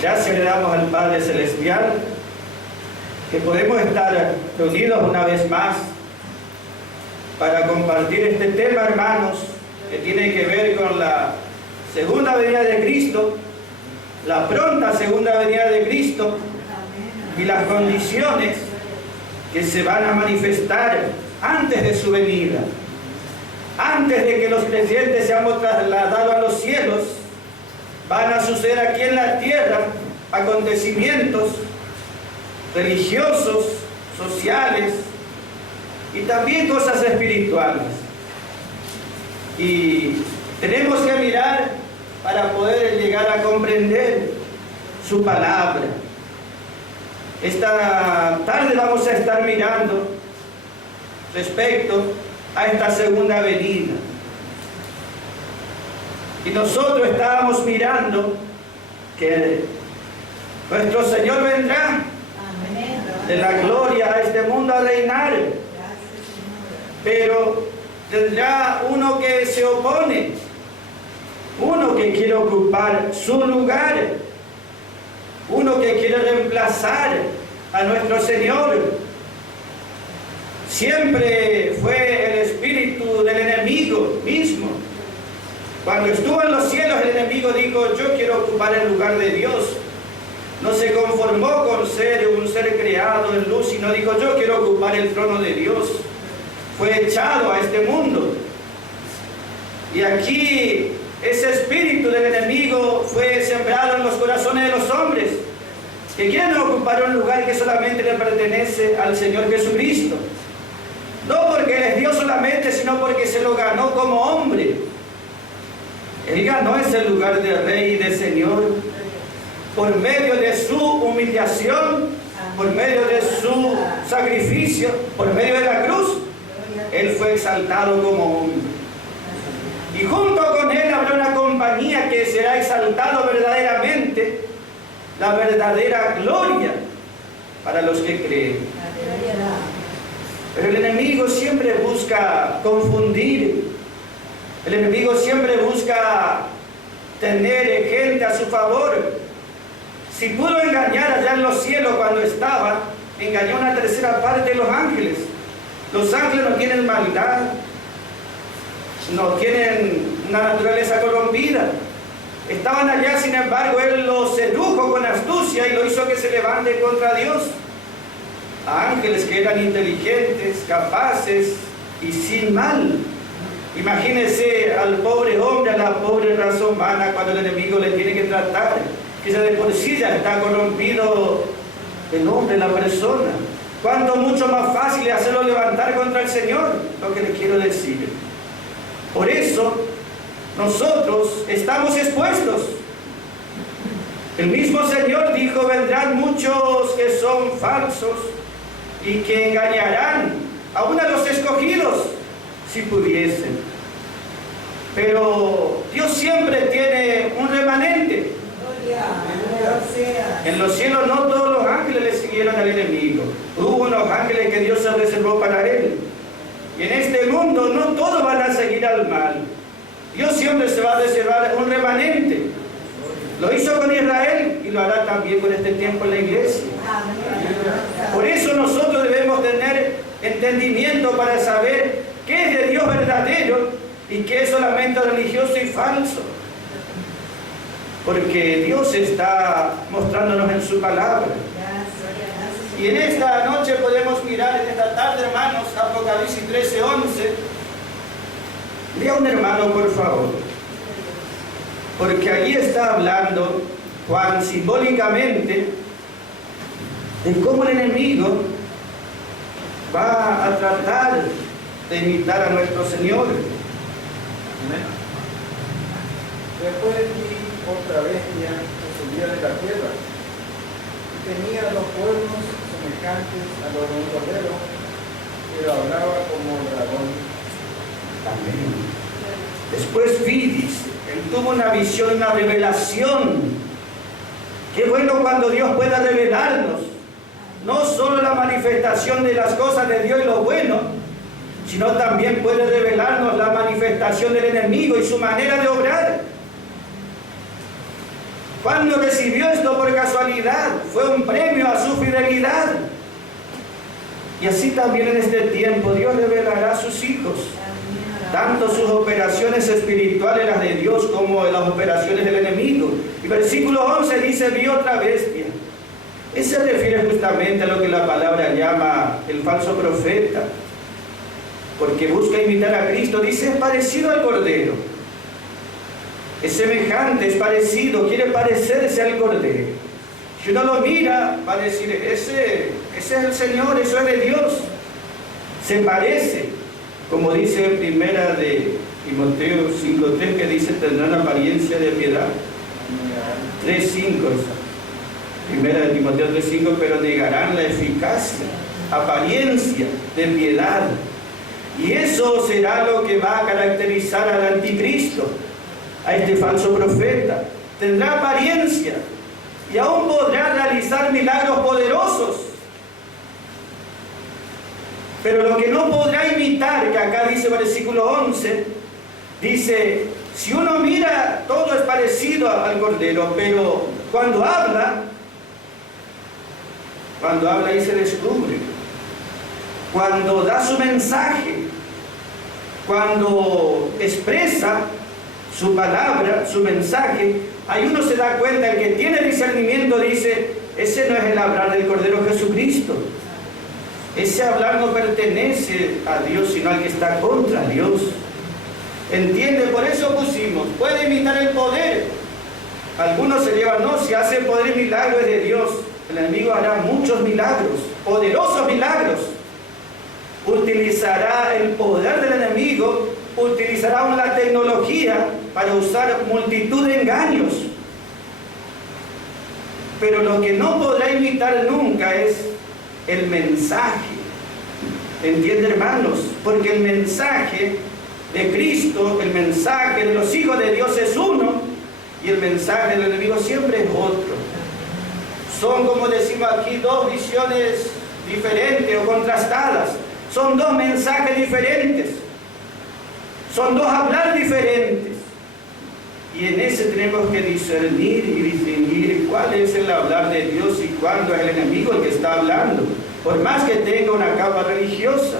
Gracias le damos al Padre Celestial que podemos estar reunidos una vez más para compartir este tema, hermanos, que tiene que ver con la segunda venida de Cristo, la pronta segunda venida de Cristo y las condiciones que se van a manifestar antes de su venida. Antes de que los creyentes seamos trasladados a los cielos, van a suceder aquí en la tierra acontecimientos religiosos, sociales y también cosas espirituales. Y tenemos que mirar para poder llegar a comprender su palabra. Esta tarde vamos a estar mirando respecto a esta segunda venida. Y nosotros estábamos mirando que nuestro Señor vendrá de la gloria a este mundo a reinar. Pero tendrá uno que se opone, uno que quiere ocupar su lugar, uno que quiere reemplazar a nuestro Señor. Siempre fue el espíritu del enemigo mismo. Cuando estuvo en los cielos, el enemigo dijo: yo quiero ocupar el lugar de Dios. No se conformó con ser un ser creado en luz, sino dijo: yo quiero ocupar el trono de Dios. Fue echado a este mundo. Y aquí ese espíritu del enemigo fue sembrado en los corazones de los hombres, que quieren ocupar un lugar que solamente le pertenece al Señor Jesucristo. No porque Él es Dios solamente, sino porque se lo ganó como hombre. Él ganó ese lugar de rey y de Señor por medio de su humillación, por medio de su sacrificio, por medio de la cruz. Él fue exaltado como hombre. Y junto con Él habrá una compañía que será exaltado verdaderamente, la verdadera gloria para los que creen. Pero el enemigo siempre busca confundir. El enemigo siempre busca tener gente a su favor. Si pudo engañar allá en los cielos cuando estaba, engañó a una tercera parte de los ángeles. Los ángeles no tienen maldad, no tienen una naturaleza corrompida. Estaban allá, sin embargo, Él los sedujo con astucia y lo hizo que se levante contra Dios. A ángeles que eran inteligentes, capaces y sin mal. Imagínense al pobre hombre, a la pobre raza humana, cuando el enemigo le tiene que tratar, que ya de por sí ya está corrompido el hombre, la persona. Cuánto mucho más fácil es hacerlo levantar contra el Señor, lo que le quiero decir. Por eso, nosotros estamos expuestos. El mismo Señor dijo: vendrán muchos que son falsos y que engañarán aún a los escogidos, si pudiesen. Pero Dios siempre tiene un remanente. En los cielos no todos los ángeles le siguieron al enemigo. Hubo unos ángeles que Dios se reservó para él. Y en este mundo no todos van a seguir al mal. Dios siempre se va a reservar un remanente. Lo hizo con Israel y lo hará también con este tiempo en la iglesia. Por eso nosotros debemos tener entendimiento para saber qué es de Dios verdadero y qué es solamente religioso y falso. Porque Dios está mostrándonos en su palabra. Y en esta noche podemos mirar, en esta tarde, hermanos, Apocalipsis 13:11. Lea un hermano, por favor. Porque allí está hablando Juan simbólicamente de cómo el enemigo va a tratar de imitar a nuestro Señor. Después vi otra bestia que subía de la tierra y tenía dos cuernos semejantes a los de un cordero, pero hablaba como dragón. Amén. Después vi, dice, él tuvo una visión, una revelación. Qué bueno cuando Dios pueda revelarnos no solo la manifestación de las cosas de Dios y lo bueno, sino también puede revelarnos la manifestación del enemigo y su manera de obrar. Juan no recibió esto por casualidad, fue un premio a su fidelidad. Y así también en este tiempo Dios revelará a sus hijos, tanto sus operaciones espirituales, las de Dios, como las operaciones del enemigo. Y versículo 11 dice: vi otra bestia. Ese se refiere justamente a lo que la palabra llama el falso profeta, porque busca imitar a Cristo. Dice: es parecido al Cordero, es semejante, es parecido, quiere parecerse al Cordero. Si uno lo mira, va a decir: ese es el Señor, eso es de Dios. Se parece, como dice en primera de Timoteo 5:3, que dice: tendrán apariencia de piedad. 3:5, primera de Timoteo 3:5, pero negarán la eficacia, apariencia de piedad. Y eso será lo que va a caracterizar al anticristo, a este falso profeta. Tendrá apariencia y aún podrá realizar milagros poderosos. Pero lo que no podrá imitar, que acá dice versículo 11, dice: si uno mira, todo es parecido al Cordero, pero cuando habla ahí se descubre. Cuando da su mensaje, cuando expresa su palabra, su mensaje, ahí uno se da cuenta. El que tiene discernimiento dice: ese no es el hablar del Cordero Jesucristo. Ese hablar no pertenece a Dios, sino al que está contra Dios. ¿Entiende? Por eso pusimos: puede imitar el poder. Algunos se llevan: no, si hace poder y milagro es de Dios. El enemigo hará muchos milagros, poderosos milagros. Utilizará el poder del enemigo, utilizará aún la tecnología para usar multitud de engaños. Pero lo que no podrá imitar nunca es el mensaje. ¿Entiende, hermanos? Porque el mensaje de Cristo, el mensaje de los hijos de Dios es uno, y el mensaje del enemigo siempre es otro. Son, como decimos aquí, dos visiones diferentes o contrastadas. Son dos mensajes diferentes. Son dos hablar diferentes. Y en ese tenemos que discernir y distinguir cuál es el hablar de Dios y cuándo es el enemigo el que está hablando, por más que tenga una capa religiosa.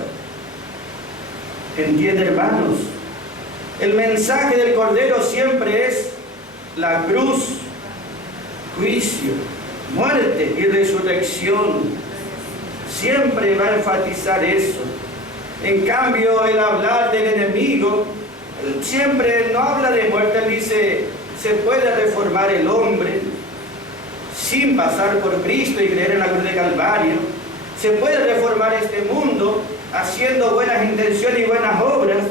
¿Entiende, hermanos? El mensaje del Cordero siempre es la cruz, juicio, muerte y resurrección. Siempre va a enfatizar eso. En cambio, el hablar del enemigo siempre no habla de muerte. Él dice: se puede reformar el hombre sin pasar por Cristo y creer en la cruz de Calvario. Se puede reformar este mundo haciendo buenas intenciones y buenas obras.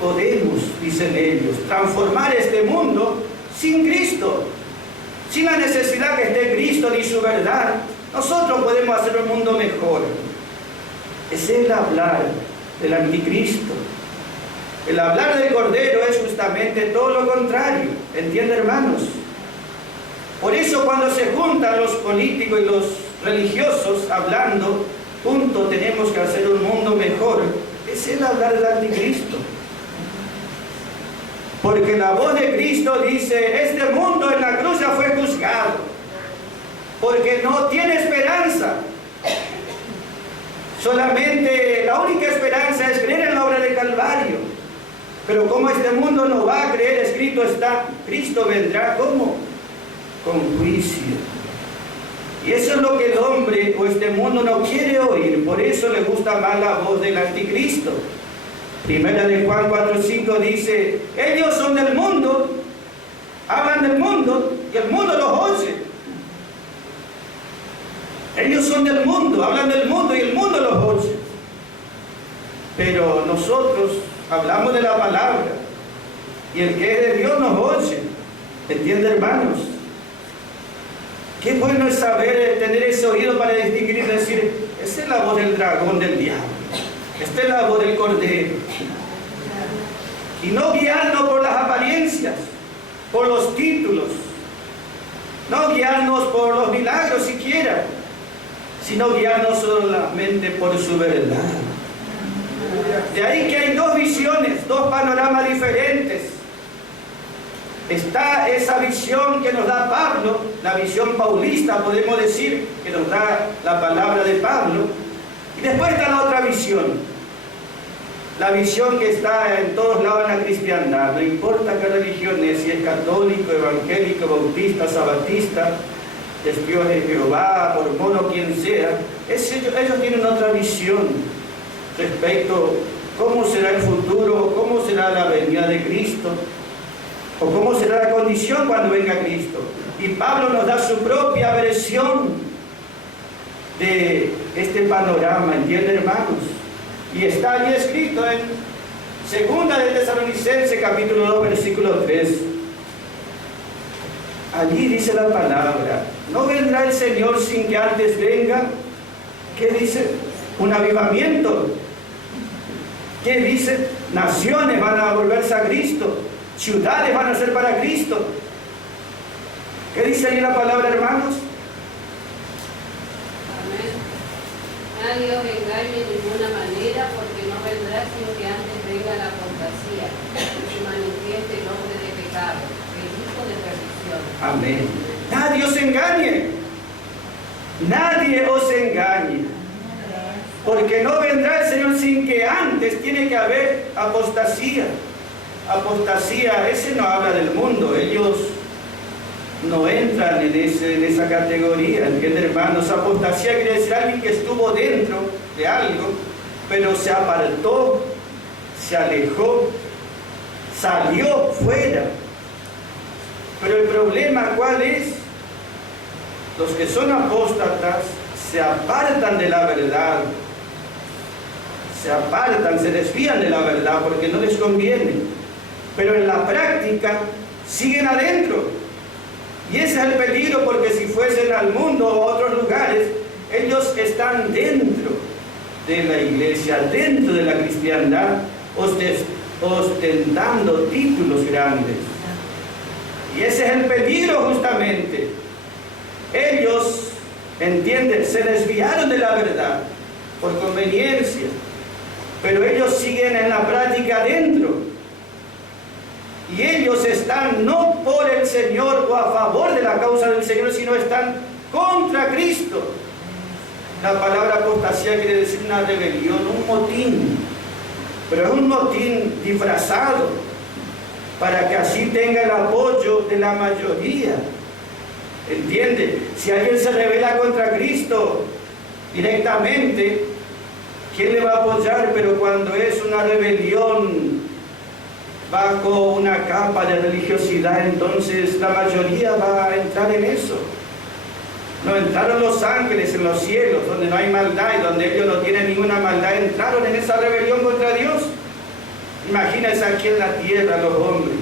Podemos, dicen ellos, transformar este mundo sin Cristo, sin la necesidad que esté Cristo ni su verdad. Nosotros podemos hacer un mundo mejor. Ese es el hablar del anticristo. El hablar del Cordero es justamente todo lo contrario. ¿Entiende, hermanos? Por eso cuando se juntan los políticos y los religiosos hablando, juntos tenemos que hacer un mundo mejor, es el hablar del anticristo. Porque la voz de Cristo dice: este mundo en la cruz ya fue juzgado, porque no tiene esperanza. Solamente la única esperanza es creer en la obra de Calvario. Pero como este mundo no va a creer, escrito está: Cristo vendrá ¿cómo? Con juicio. Y eso es lo que el hombre o este mundo no quiere oír. Por eso le gusta más la voz del anticristo. Primera de Juan 4:5 dice: ellos son del mundo, hablan del mundo y el mundo los oye. Ellos son del mundo, hablan del mundo y el mundo los oye. Pero nosotros hablamos de la palabra y el que es de Dios nos oye. ¿Entiende, hermanos? Qué bueno es saber, tener ese oído para distinguir y decir: esta es la voz del dragón, del diablo. Esta es la voz del Cordero. Y no guiarnos por las apariencias, por los títulos, no guiarnos por los milagros siquiera, sino guiarnos solamente por su verdad. De ahí que hay dos visiones, dos panoramas diferentes. está esa visión que nos da Pablo, la visión paulista, podemos decir, que nos da la palabra de Pablo. Y después está la otra visión. La visión que está en todos lados en la cristiandad, no importa qué religión es, si es católico, evangélico, bautista, sabatista, testigo de Jehová, mormón o quien sea, ellos tienen otra visión respecto a cómo será el futuro, cómo será la venida de Cristo, o cómo será la condición cuando venga Cristo. Y Pablo nos da su propia versión de este panorama, ¿entienden, hermanos? Y está allí escrito en 2 de Tesalonicenses, capítulo 2, versículo 3. Allí dice la palabra: no vendrá el Señor sin que antes venga, ¿qué dice? Un avivamiento. ¿Qué dice? Naciones van a volverse a Cristo, ciudades van a ser para Cristo. ¿Qué dice ahí la palabra, hermanos? Nadie os engañe de ninguna manera, porque no vendrá sin que antes venga la apostasía y se manifieste el hombre de pecado, el hijo de perdición. Amén. Nadie os engañe. Nadie os engañe. Porque no vendrá el Señor sin que antes tiene que haber apostasía. Apostasía, ese no habla del mundo. Ellos no entran en esa categoría, ¿entienden, hermanos? Apostasía quiere decir alguien que estuvo dentro de algo, pero se apartó, se alejó, salió fuera. Pero el problema, ¿cuál es? Los que son apóstatas se apartan de la verdad, se apartan, se desvían de la verdad porque no les conviene, pero en la práctica siguen adentro. Y ese es el peligro, porque si fuesen al mundo o a otros lugares, ellos están dentro de la iglesia, dentro de la cristiandad, ostentando títulos grandes. Y ese es el peligro justamente. Ellos, ¿entienden?, se desviaron de la verdad por conveniencia, pero ellos siguen en la práctica dentro. Y ellos están no por el Señor o a favor de la causa del Señor, sino están contra Cristo. La palabra apostasía quiere decir una rebelión, un motín. Pero es un motín disfrazado para que así tenga el apoyo de la mayoría. ¿Entiende? Si alguien se rebela contra Cristo directamente, ¿quién le va a apoyar? Pero cuando es una rebelión bajo una capa de religiosidad, entonces la mayoría va a entrar en eso. No entraron los ángeles en los cielos, donde no hay maldad y donde ellos no tienen ninguna maldad, entraron en esa rebelión contra Dios. Imagínense aquí en la tierra los hombres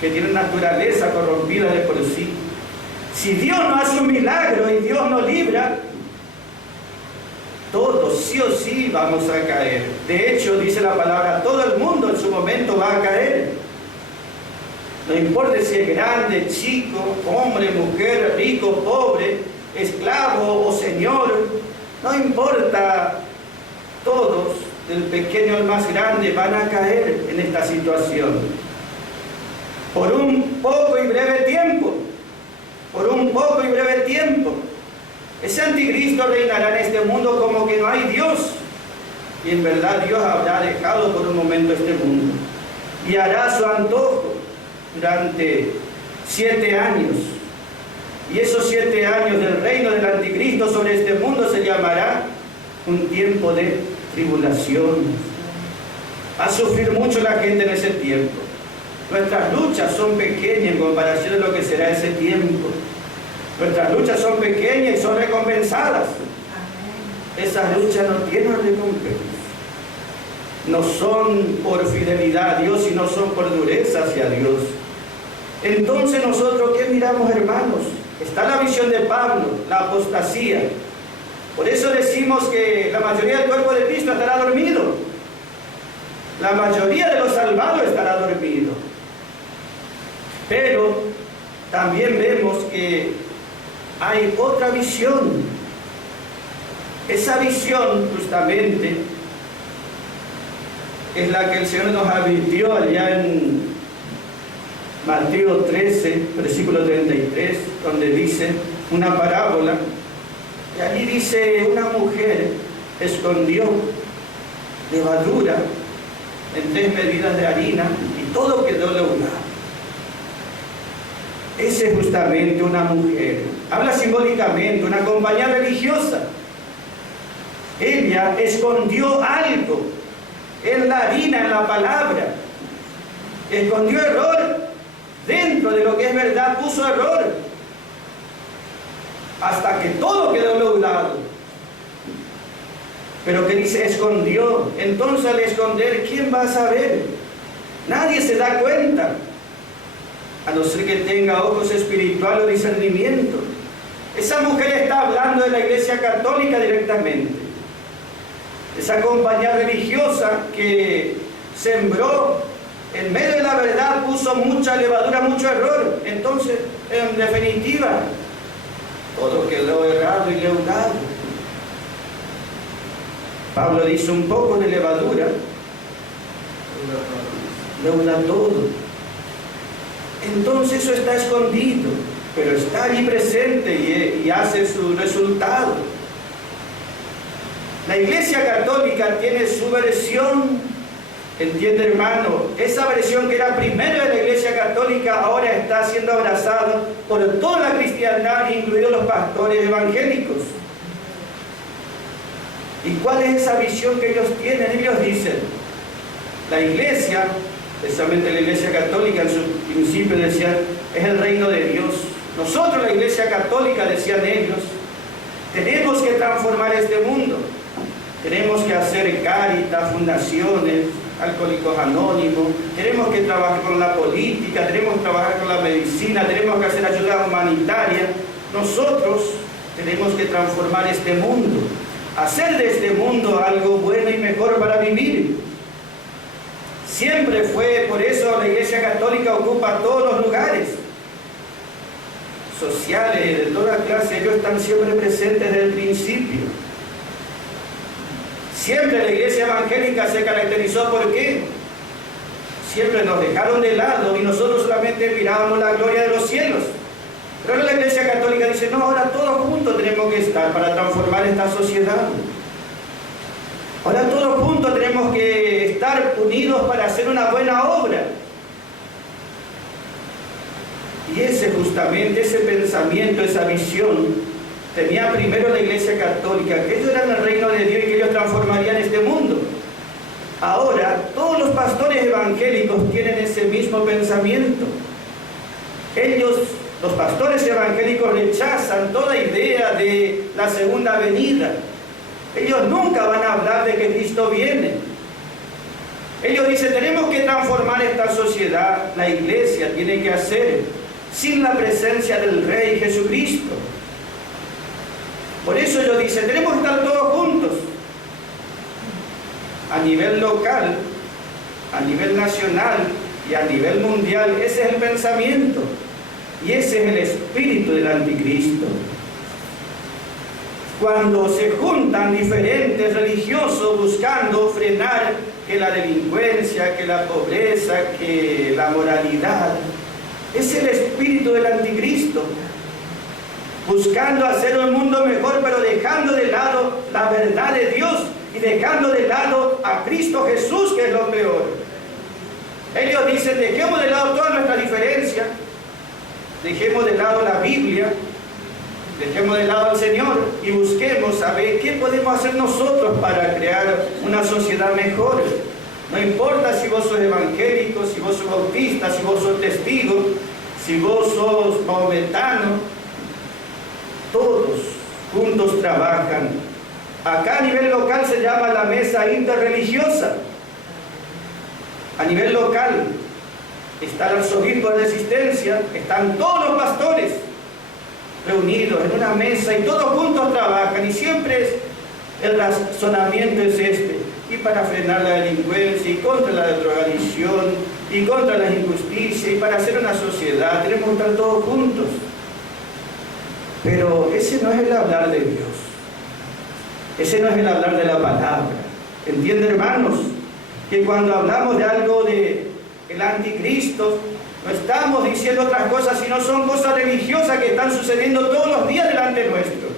que tienen naturaleza corrompida de por sí. Si Dios no hace un milagro y Dios no libra, todos sí o sí vamos a caer. De hecho, dice la palabra, todo el mundo en su momento va a caer. No importa si es grande, chico, hombre, mujer, rico, pobre, esclavo o señor, no importa, todos, del pequeño al más grande, van a caer en esta situación. Por un poco y breve tiempo, por un poco y breve tiempo. Ese anticristo reinará en este mundo como que no hay Dios. Y en verdad Dios habrá dejado por un momento este mundo. Y hará su antojo durante 7 años. Y esos 7 años del reino del anticristo sobre este mundo se llamará un tiempo de tribulación. Va a sufrir mucho la gente en ese tiempo. Nuestras luchas son pequeñas en comparación a lo que será ese tiempo. Nuestras luchas son pequeñas y son recompensadas. Esas luchas no tienen recompensa. No son por fidelidad a Dios, sino son por dureza hacia Dios. Entonces nosotros, ¿qué miramos, hermanos? Está la visión de Pablo, la apostasía. Por eso decimos que la mayoría del cuerpo de Cristo estará dormido. La mayoría de los salvados estará dormido. Pero también vemos que hay otra visión. Esa visión justamente es la que el Señor nos advirtió allá en Mateo 13, versículo 33, donde dice una parábola, y allí dice: una mujer escondió levadura en 3 medidas de harina y todo quedó leudado. Esa es justamente una mujer. Habla simbólicamente, una compañía religiosa. Ella escondió algo en la harina, en la palabra. Escondió error. Dentro de lo que es verdad puso error. Hasta que todo quedó leudado. Pero que dice escondió. Entonces al esconder, ¿quién va a saber? Nadie se da cuenta. A no ser que tenga ojos espirituales o discernimiento. Esa mujer está hablando de la Iglesia Católica directamente. Esa compañía religiosa que sembró en medio de la verdad, puso mucha levadura, mucho error. Entonces, en definitiva, todo quedó errado y leudado. Pablo dice: un poco de levadura leuda todo. Entonces eso está escondido, pero está allí presente y hace su resultado. La Iglesia Católica tiene su versión, entiende, hermano. Esa versión que era primero de la Iglesia Católica ahora está siendo abrazada por toda la cristiandad, incluidos los pastores evangélicos. ¿Y cuál es esa visión que ellos tienen? Ellos dicen: la Iglesia, especialmente la Iglesia Católica, en su principio decían, es el reino de Dios. Nosotros, la Iglesia Católica, decían ellos, tenemos que transformar este mundo. Tenemos que hacer cáritas, fundaciones, alcohólicos anónimos, tenemos que trabajar con la política, tenemos que trabajar con la medicina, tenemos que hacer ayuda humanitaria. Nosotros tenemos que transformar este mundo, hacer de este mundo algo bueno y mejor para vivir. Siempre fue, por eso la Iglesia Católica ocupa todos los lugares sociales, de toda clase. Ellos están siempre presentes desde el principio. Siempre la Iglesia evangélica se caracterizó ¿por qué? Siempre nos dejaron de lado y nosotros solamente mirábamos la gloria de los cielos. Pero ahora la Iglesia Católica dice: no, ahora todos juntos tenemos que estar para transformar esta sociedad. Ahora todos juntos tenemos que estar unidos para hacer una buena obra. Y ese justamente, ese pensamiento, esa visión, tenía primero la Iglesia Católica, que ellos eran el reino de Dios y que ellos transformarían este mundo. Ahora, todos los pastores evangélicos tienen ese mismo pensamiento. Ellos, los pastores evangélicos, rechazan toda idea de la segunda venida. Ellos nunca van a hablar de que Cristo viene. Ellos dicen: tenemos que transformar esta sociedad. La Iglesia tiene que hacer sin la presencia del Rey Jesucristo. Por eso ellos dicen: tenemos que estar todos juntos. A nivel local, a nivel nacional y a nivel mundial, ese es el pensamiento. Y ese es el espíritu del anticristo. Cuando se juntan diferentes religiosos buscando frenar que la delincuencia, que la pobreza, que la moralidad, es el espíritu del anticristo. Buscando hacer un mundo mejor, pero dejando de lado la verdad de Dios y dejando de lado a Cristo Jesús, que es lo peor. Ellos dicen: dejemos de lado toda nuestra diferencia, dejemos de lado la Biblia, dejemos de lado al Señor y busquemos saber qué podemos hacer nosotros para crear una sociedad mejor. No importa si vos sos evangélico, si vos sos bautista, si vos sos testigo, si vos sos maometano, todos juntos trabajan. Acá a nivel local se llama la mesa interreligiosa. A nivel local está el arzobispo de Resistencia, están todos los pastores reunidos en una mesa y todos juntos trabajan, y siempre el razonamiento es este: y para frenar la delincuencia y contra la drogadicción y contra la injusticia y para hacer una sociedad tenemos que estar todos juntos. Pero ese no es el hablar de Dios, ese no es el hablar de la palabra. ¿Entienden, hermanos? Que cuando hablamos de algo de el anticristo, No estamos diciendo otras cosas, sino son cosas religiosas que están sucediendo todos los días delante nuestro.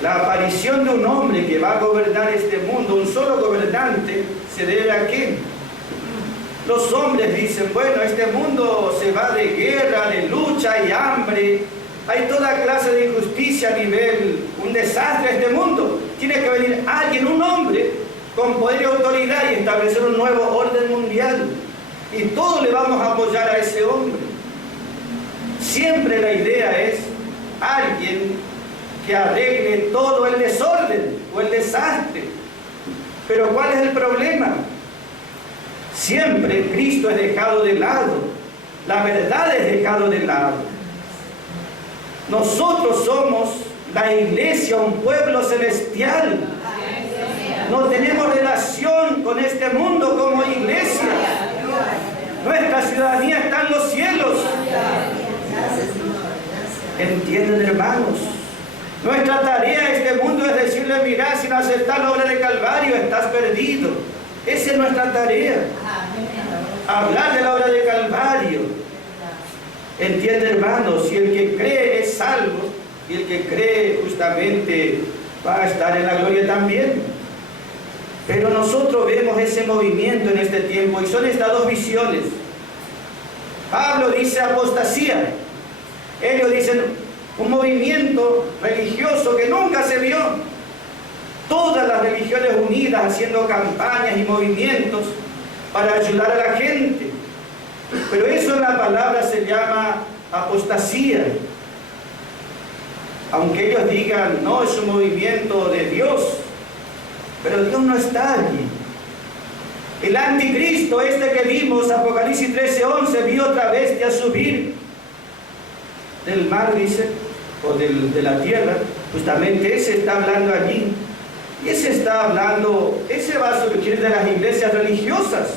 La aparición de un hombre que va a gobernar este mundo, un solo gobernante, ¿se debe a qué? Los hombres dicen, bueno, este mundo se va de guerra, de lucha y hambre. Hay toda clase de injusticia a nivel, un desastre este mundo. Tiene que venir alguien, un hombre, con poder y autoridad y establecer un nuevo orden mundial. Y todos le vamos a apoyar a ese hombre. Siempre la idea es alguien que arregle todo el desorden o el desastre. Pero ¿cuál es el problema? Siempre Cristo es dejado de lado. La verdad es dejado de lado. Nosotros somos la iglesia, un pueblo celestial. No tenemos relación con este mundo como iglesia. Nuestra ciudadanía está en los cielos. ¿Entienden, hermanos? Nuestra tarea en este mundo es decirle, mira, si no aceptas la obra de Calvario, estás perdido. Esa es nuestra tarea. Hablar de la obra de Calvario. ¿Entiende, hermanos? Si el que cree es salvo, y el que cree justamente va a estar en la gloria también. Pero nosotros vemos ese movimiento en este tiempo, y son estas dos visiones. Pablo dice apostasía. Ellos dicen un movimiento religioso que nunca se vio. Todas las religiones unidas haciendo campañas y movimientos para ayudar a la gente. Pero eso en la palabra se llama apostasía. Aunque ellos digan, no, es un movimiento de Dios, pero Dios no está allí. El anticristo, este que vimos, Apocalipsis 13:11, vio otra bestia subir del mar, dice, o de la tierra. Justamente ese está hablando allí. Y ese está hablando, ese va a surgir de las iglesias religiosas.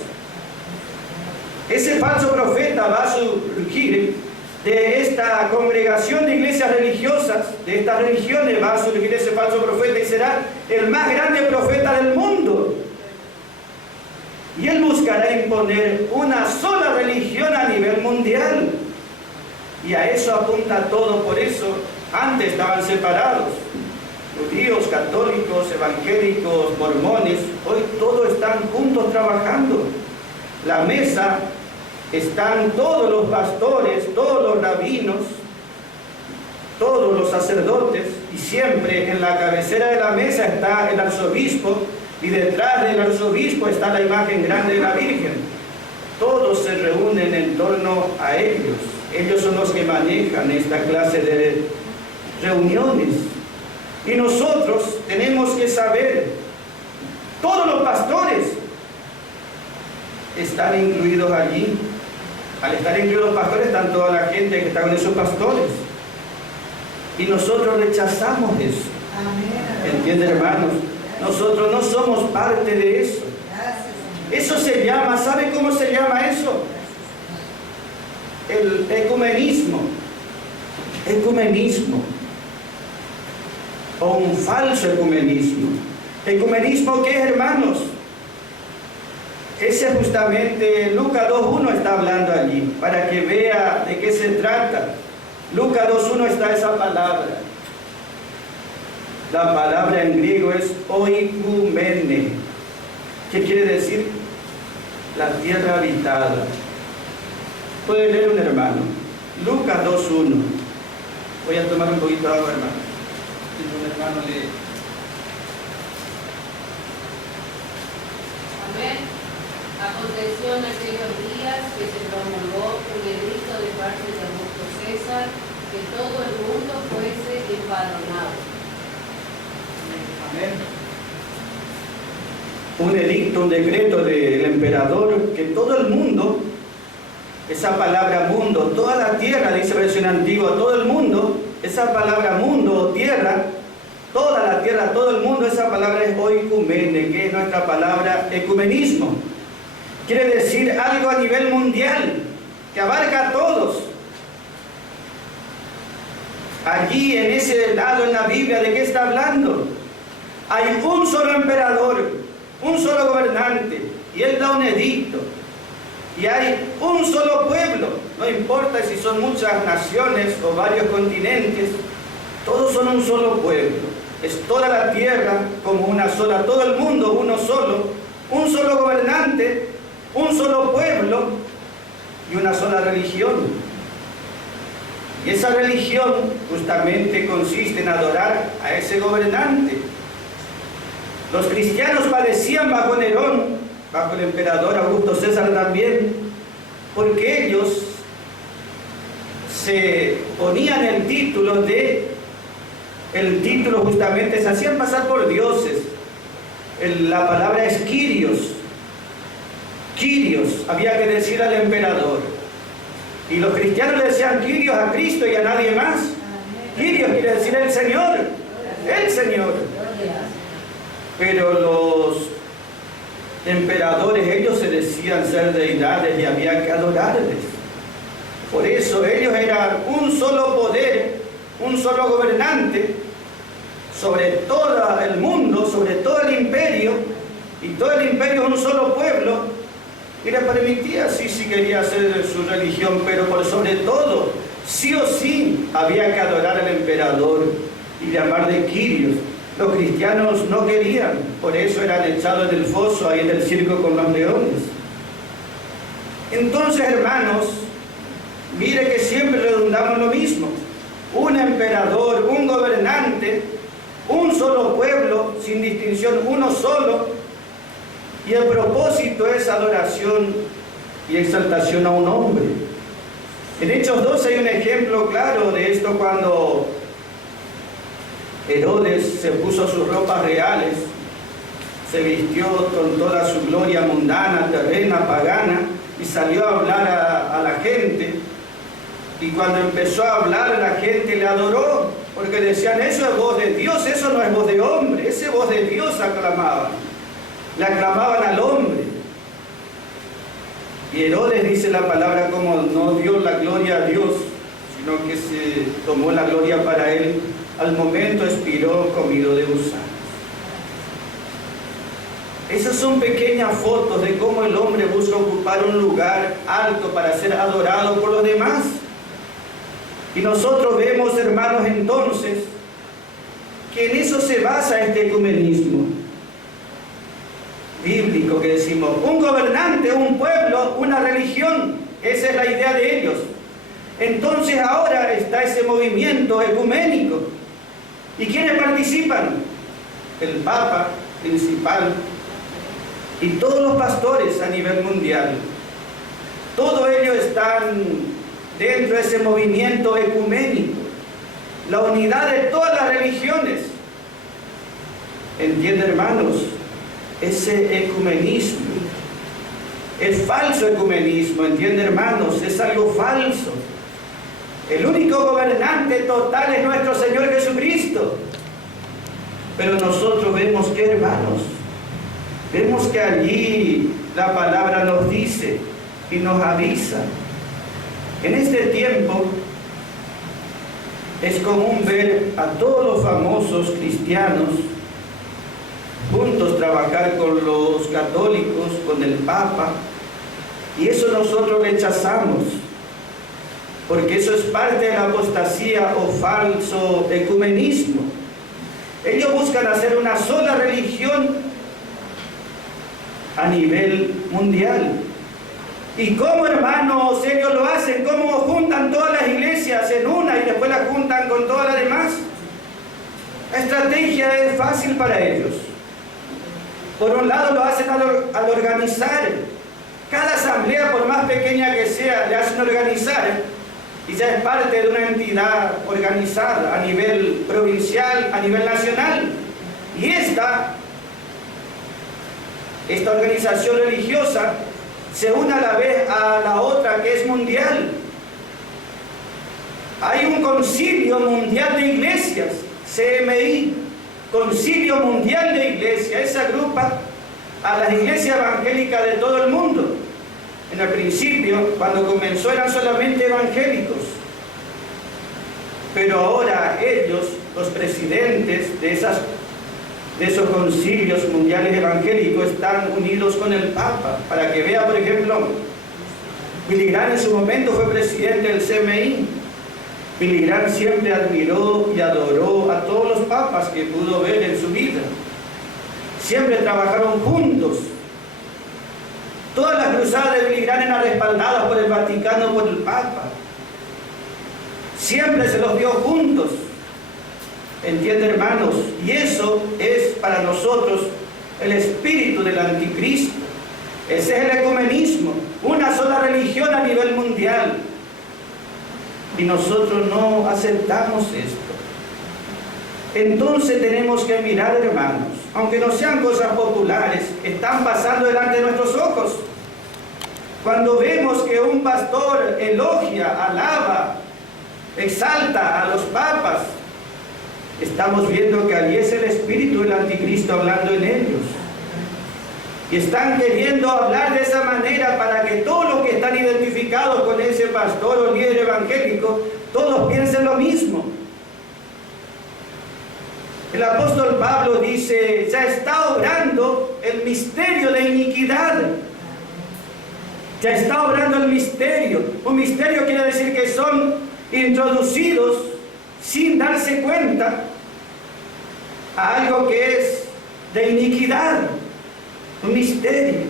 Ese falso profeta va a surgir de esta congregación de iglesias religiosas, de estas religiones va a surgir ese falso profeta y será el más grande profeta del mundo. Y él buscará imponer una sola religión a nivel mundial. Y a eso apunta todo. Por eso antes estaban separados. Judíos, católicos, evangélicos, mormones, hoy todos están juntos trabajando. La mesa, están todos los pastores, todos los rabinos, todos los sacerdotes, y siempre en la cabecera de la mesa está el arzobispo, y detrás del arzobispo está la imagen grande de la Virgen. Todos se reúnen en torno a ellos. Ellos son los que manejan esta clase de reuniones. Y nosotros tenemos que saber, todos los pastores están incluidos allí. Al estar incluidos los pastores, están toda la gente que está con esos pastores. Y nosotros rechazamos eso. ¿Entienden, hermanos? Nosotros no somos parte de eso. Eso se llama, ¿sabe cómo se llama eso? El ecumenismo. Ecumenismo. O un falso ecumenismo. ¿Ecumenismo qué es, hermanos? Ese justamente Lucas 2:1 está hablando allí, para que vea de qué se trata. Lucas 2:1 está esa palabra. La palabra en griego es oikumene. ¿Qué quiere decir? La tierra habitada. Puede leer un hermano. Lucas 2:1. Voy a tomar un poquito de agua, hermano. Un hermano lee. Amén. Aconteció en aquellos días que se promulgó un edicto de parte de Augusto César que todo el mundo fuese empadronado. Amén. Un edicto, un decreto del emperador, que todo el mundo, esa palabra mundo, toda la tierra, dice la versión antigua, todo el mundo, esa palabra mundo o tierra, toda la tierra, todo el mundo, esa palabra es oikumene, que es nuestra palabra ecumenismo. Quiere decir algo a nivel mundial, que abarca a todos. Allí, en ese lado en la Biblia, ¿de qué está hablando? Hay un solo emperador, un solo gobernante, y él da un edicto. y hay un solo pueblo. No importa si son muchas naciones o varios continentes, todos son un solo pueblo. Es toda la tierra como una sola, todo el mundo uno solo, un solo gobernante, un solo pueblo y una sola religión. Y esa religión justamente consiste en adorar a ese gobernante. Los cristianos padecían bajo Nerón, bajo el emperador Augusto César también, porque ellos se ponían el título justamente, se hacían pasar por dioses. La palabra es Kyrios. Kyrios, había que decir al emperador. Y los cristianos le decían Kyrios a Cristo y a nadie más. Kyrios quiere decir el Señor, el Señor. Pero los emperadores, ellos se decían ser deidades y había que adorarles. Por eso ellos eran un solo poder, un solo gobernante sobre todo el mundo, sobre todo el imperio, y todo el imperio es un solo pueblo, y le permitía, sí quería hacer su religión, pero por sobre todo, sí o sí, había que adorar al emperador y llamar de Kyrios. Los cristianos no querían, por eso eran echados del foso, ahí en el circo con los leones. Entonces, hermanos, mire que siempre redundamos lo mismo. Un emperador, un gobernante, un solo pueblo, sin distinción, uno solo, y el propósito es adoración y exaltación a un hombre. En Hechos 12 hay un ejemplo claro de esto cuando Herodes se puso sus ropas reales, se vistió con toda su gloria mundana, terrena, pagana, y salió a hablar a la gente. Y cuando empezó a hablar, la gente le adoró, porque decían, eso es voz de Dios, eso no es voz de hombre, esa es voz de Dios aclamaban. Le aclamaban al hombre. Y Herodes dice la palabra como no dio la gloria a Dios, sino que se tomó la gloria para él. Al momento expiró comido de gusanos. Esas son pequeñas fotos de cómo el hombre busca ocupar un lugar alto para ser adorado por los demás. Y nosotros vemos, hermanos, entonces, que en eso se basa este ecumenismo bíblico que decimos, un gobernante, un pueblo, una religión. Esa es la idea de ellos. Entonces ahora está ese movimiento ecuménico. ¿Y quiénes participan? El Papa principal y todos los pastores a nivel mundial. Todos ellos están dentro de ese movimiento ecuménico, la unidad de todas las religiones. ¿Entienden, hermanos? Ese ecumenismo es falso ecumenismo, ¿entienden, hermanos? Es algo falso. El único gobernante total es nuestro Señor Jesucristo. Pero nosotros vemos que, hermanos, vemos que allí la palabra nos dice y nos avisa. En este tiempo es común ver a todos los famosos cristianos juntos trabajar con los católicos, con el Papa, y eso nosotros rechazamos, porque eso es parte de la apostasía o falso ecumenismo. Ellos buscan hacer una sola religión a nivel mundial. ¿Y cómo, hermanos, ellos lo hacen? ¿Cómo juntan todas las iglesias en una y después las juntan con todas las demás? La estrategia es fácil para ellos. Por un lado lo hacen al organizar. Cada asamblea, por más pequeña que sea, le hacen organizar y ya es parte de una entidad organizada a nivel provincial, a nivel nacional. Y esta organización religiosa se une a la vez a la otra que es mundial. Hay un concilio mundial de iglesias, CMI, Concilio Mundial de Iglesias. Esa agrupa a las iglesias evangélicas de todo el mundo. En el principio, cuando comenzó, eran solamente evangélicos. Pero ahora ellos, los presidentes de esos concilios mundiales evangélicos, están unidos con el Papa. Para que vea, por ejemplo, Billy Graham en su momento fue presidente del CMI. Billy Graham siempre admiró y adoró a todos los papas que pudo ver en su vida. Siempre trabajaron juntos. Todas las cruzadas de Billy Graham eran respaldadas por el Vaticano, por el Papa. Siempre se los vio juntos. ¿Entienden, hermanos? Y eso es para nosotros el espíritu del anticristo. Ese es el ecumenismo, una sola religión a nivel mundial. Y nosotros no aceptamos esto. Entonces tenemos que mirar, hermanos, aunque no sean cosas populares, están pasando delante de nuestros ojos. Cuando vemos que un pastor elogia, alaba, exalta a los papas, estamos viendo que allí es el espíritu del anticristo hablando en ellos. Y están queriendo hablar de esa manera para que todos los que están identificados con ese pastor o líder evangélico, todos piensen lo mismo. El apóstol Pablo dice, ya está obrando el misterio de iniquidad. Ya está obrando el misterio. Un misterio quiere decir que son introducidos sin darse cuenta a algo que es de iniquidad. Un misterio.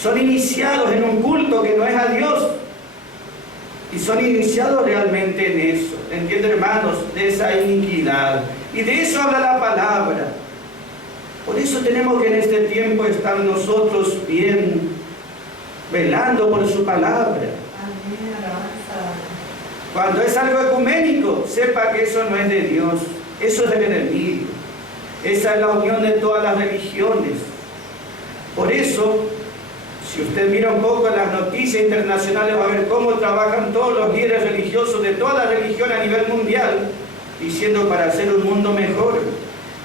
Son iniciados en un culto que no es a Dios. Y son iniciados realmente en eso. ¿Entienden, hermanos? De esa iniquidad. Y de eso habla la palabra. Por eso tenemos que en este tiempo estar nosotros bien velando por su palabra. Cuando es algo ecuménico, sepa que eso no es de Dios. Eso es del enemigo. Esa es la unión de todas las religiones. Por eso, si usted mira un poco las noticias internacionales, va a ver cómo trabajan todos los líderes religiosos de toda la religión a nivel mundial, diciendo para hacer un mundo mejor.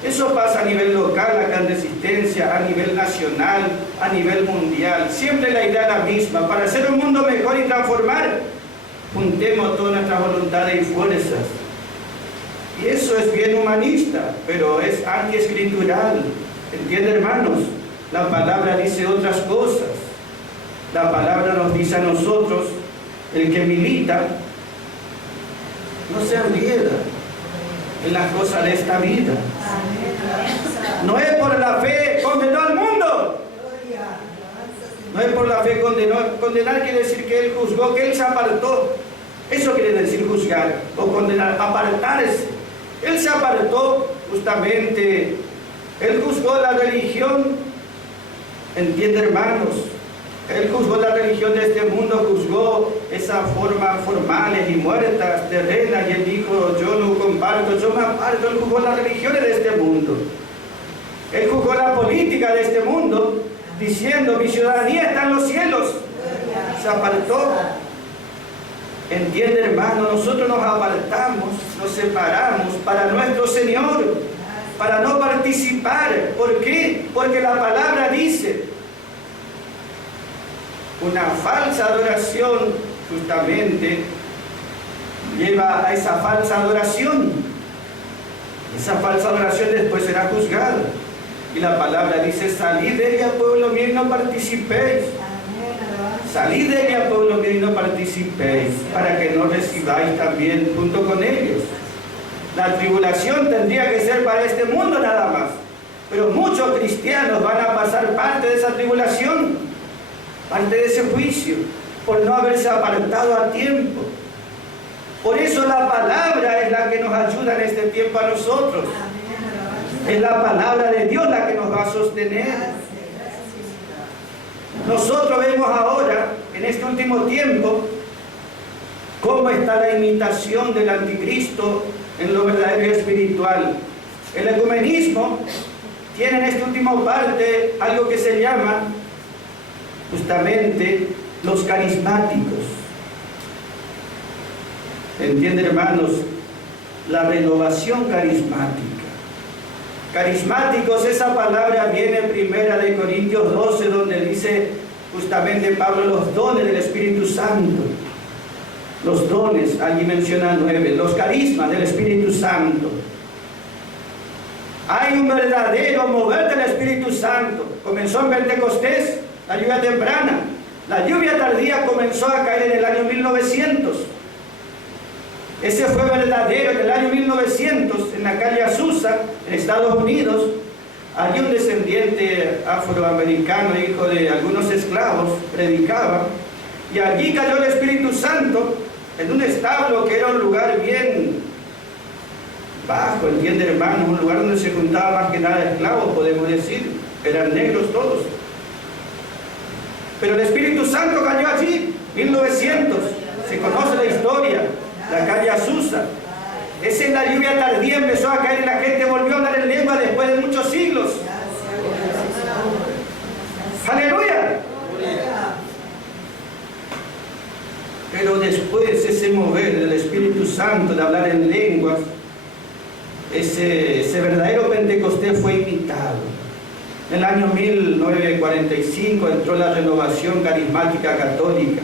Eso pasa a nivel local, acá en Resistencia, a nivel nacional, a nivel mundial. Siempre la idea es la misma, para hacer un mundo mejor y transformar, juntemos todas nuestras voluntades y fuerzas. Y eso es bien humanista, pero es antiescritural. ¿Entienden, hermanos? La palabra dice otras cosas. La palabra nos dice a nosotros, el que milita, no se enrieda en las cosas de esta vida. No es por la fe condenó al mundo. No es por la fe condenó. Condenar quiere decir que él juzgó, que él se apartó. Eso quiere decir juzgar o condenar, apartarse. Él se apartó justamente. Él juzgó la religión. ¿Entiende, hermanos? Él juzgó la religión de este mundo, juzgó esas formas formales y muertas, terrenas, y él dijo, yo no comparto, yo me aparto. Él juzgó las religiones de este mundo. Él juzgó la política de este mundo, diciendo, mi ciudadanía está en los cielos. Se apartó. ¿Entiende, hermano? Nosotros nos apartamos, nos separamos para nuestro Señor, para no participar. ¿Por qué? Porque la palabra dice, una falsa adoración justamente lleva a esa falsa adoración. Esa falsa adoración después será juzgada. Y la palabra dice, salid de ella, pueblo mío, y no participéis. Salid de ella, pueblo mío, y no participéis, para que no recibáis también junto con ellos. La tribulación tendría que ser para este mundo nada más. Pero muchos cristianos van a pasar parte de esa tribulación, parte de ese juicio, por no haberse apartado a tiempo. Por eso la palabra es la que nos ayuda en este tiempo a nosotros. Es la palabra de Dios la que nos va a sostener. Nosotros vemos ahora, en este último tiempo, cómo está la imitación del anticristo en lo verdadero y espiritual. El ecumenismo tiene en esta última parte algo que se llama justamente los carismáticos. ¿Entienden, hermanos? La renovación carismática. Carismáticos, esa palabra viene en 1 Corintios 12, donde dice justamente Pablo los dones del Espíritu Santo. Los dones, allí menciona 9, los carismas del Espíritu Santo. Hay un verdadero mover del Espíritu Santo. Comenzó en Pentecostés, la lluvia temprana, La lluvia tardía comenzó a caer en el año 1900. Ese fue verdadero en el año 1900, en la calle Azusa, en Estados Unidos. Allí un descendiente afroamericano, hijo de algunos esclavos, predicaba. Y allí cayó el Espíritu Santo en un establo que era un lugar bien bajo, ¿entiende, hermano? Un lugar donde se juntaba más que nada esclavos, podemos decir. Eran negros todos. Pero el Espíritu Santo cayó allí, 1900. Se conoce la historia, la calle Azusa. Esa en la lluvia tardía empezó a caer y la gente volvió a hablar en lengua después de muchos siglos. ¡Aleluya! Pero después ese mover del Espíritu Santo de hablar en lenguas, ese verdadero Pentecostés fue imitado. En el año 1945 entró la renovación carismática católica.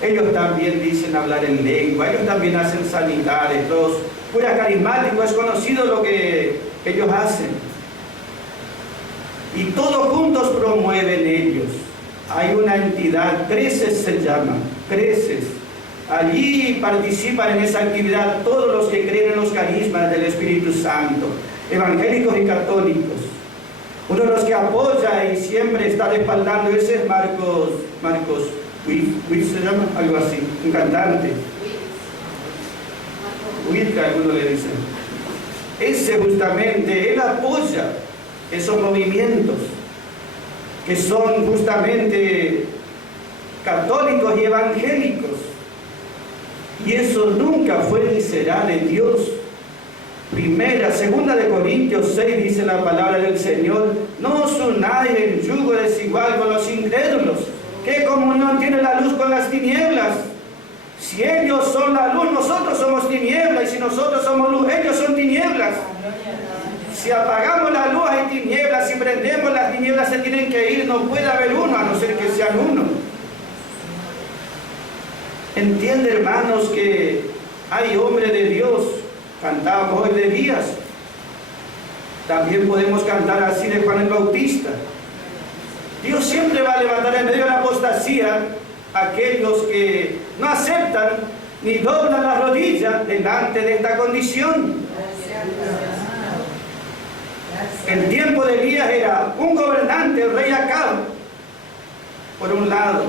Ellos también dicen hablar en lengua, ellos también hacen sanidades, los curas carismáticos, es conocido lo que ellos hacen. Y todos juntos promueven ellos. Hay una entidad, Creces se llama, Creces. Allí participan en esa actividad todos los que creen en los carismas del Espíritu Santo, evangélicos y católicos. Uno de los que apoya y siempre está respaldando ese es Marcos Witt se llama, algo así, un cantante. Witt, algunos le dicen. Ese justamente, él apoya esos movimientos que son justamente católicos y evangélicos. Y eso nunca fue ni será de Dios. Segunda de Corintios 6 dice la palabra del Señor: no os unáis en yugo desigual con los incrédulos. ¿Qué comunión tiene la luz con las tinieblas? Si ellos son la luz, nosotros somos tinieblas, y si nosotros somos luz, ellos son tinieblas. Si apagamos la luz hay tinieblas, si prendemos las tinieblas se tienen que ir, no puede haber uno a no ser que sean uno. Entiende, hermanos, que hay hombres de Dios. Cantábamos hoy de Díaz. También podemos cantar así de Juan el Bautista. Dios siempre va a levantar en medio de la apostasía a aquellos que no aceptan ni doblan la rodilla delante de esta condición. El tiempo de Elías era un gobernante, el rey Acab, por un lado,